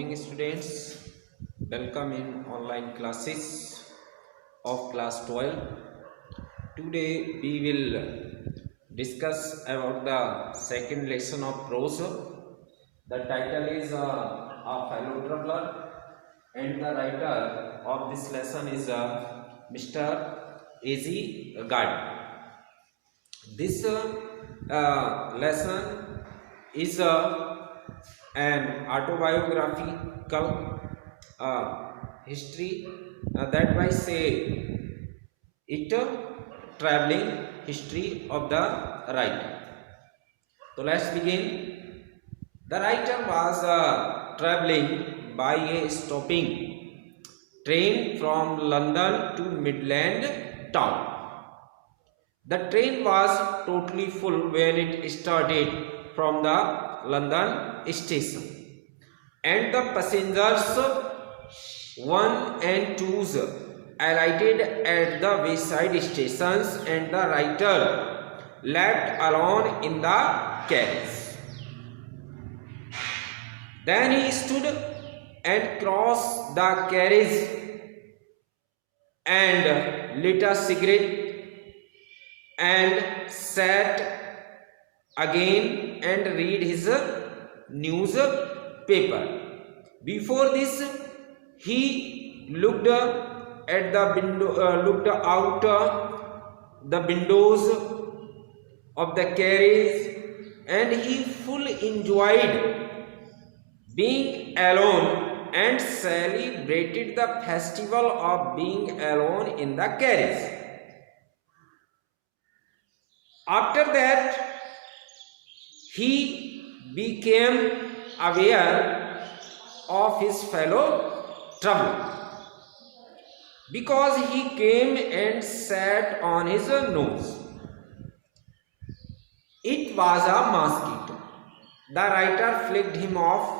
Morning students, welcome in online classes of class 12. Today we will discuss about the second lesson of prose. The title is A Fellow Traveler, and the writer of this lesson is Mr. A.Z. Gad. This lesson is an autobiographical history, that by say it traveling history of the writer. So let's begin. The writer was traveling by a stopping train from London to Midland town. The train was totally full when it started from the London station, and the passengers one and twos alighted at the wayside stations, and the writer left alone in the carriage. Then he stood and crossed the carriage and lit a cigarette and sat again and read his newspaper. Before this, he looked at the window, looked out the windows of the carriage, and he fully enjoyed being alone and celebrated the festival of being alone in the carriage. After that, he became aware of his fellow traveler, because he came and sat on his nose. It was a mosquito. The writer flicked him off,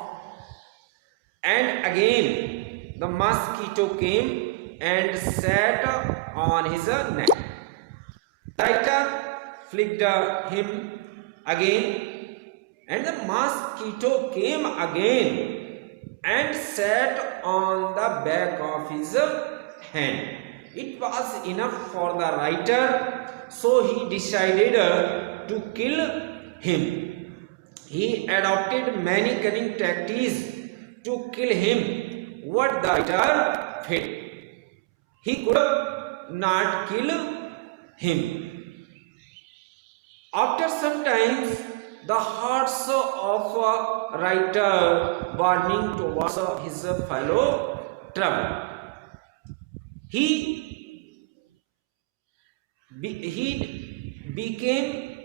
and again the mosquito came and sat on his neck. The writer flicked him again, and the mosquito came again and sat on the back of his hand. It was enough for the writer, so he decided to kill him. He adopted many cunning tactics to kill him. What the writer failed, he could not kill him. After some time, the hearts of a writer burning towards his fellow traveler. He became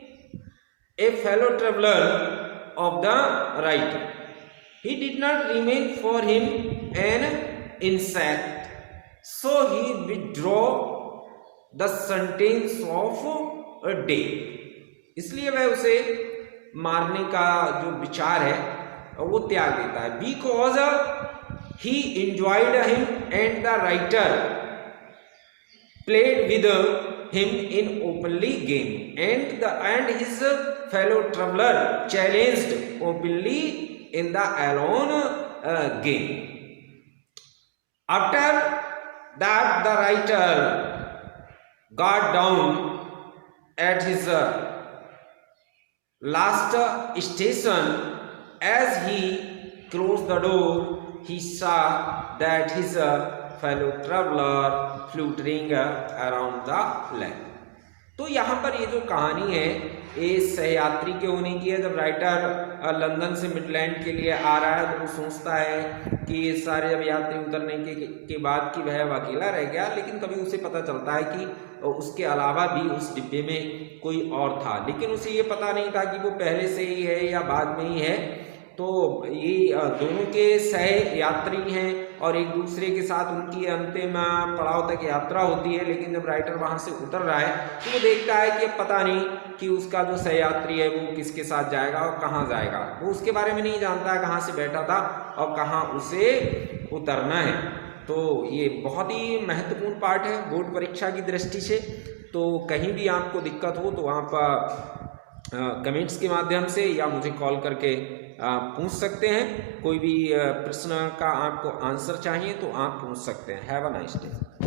a fellow traveler of the writer. He did not remain for him an insect, so he withdrew the sentence of a day. इसलिए वह उसे मारने का जो विचार है वो त्याग देता है. Because he enjoyed him and the writer played with him in openly game, and his fellow traveler challenged openly in the alone game. After that, the writer got down at his last station. As he closed the door, he saw that his fellow traveler fluttering around the land. तो यहाँ पर ये जो कहानी है ये सहयात्री के होने की है. जब राइटर लंदन से मिडलैंड के लिए आ रहा है तो वो सोचता है कि ये सारे जब यात्री उतरने के बाद कि वह अकेला रह गया, लेकिन कभी उसे पता चलता है कि उसके अलावा भी उस डिब्बे में कोई और था, लेकिन उसे ये पता नहीं था कि वो पहले से ही है या बाद में ही है. तो ये दोनों के सह यात्री हैं और एक दूसरे के साथ उनकी अंतिम पड़ाव तक यात्रा होती है. लेकिन जब राइटर वहाँ से उतर रहा है तो वो देखता है कि अब पता नहीं कि उसका जो सहयात्री है वो किसके साथ जाएगा और कहाँ जाएगा. वो उसके बारे में नहीं जानता है कहाँ से बैठा था और कहाँ उसे उतरना है. तो ये बहुत ही महत्वपूर्ण पार्ट है बोर्ड परीक्षा की दृष्टि से. तो कहीं भी आपको दिक्कत हो तो आप कमेंट्स के माध्यम से या मुझे कॉल करके पूछ सकते हैं। कोई भी प्रश्न का आपको आंसर चाहिए तो आप पूछ सकते हैं। Have a nice day.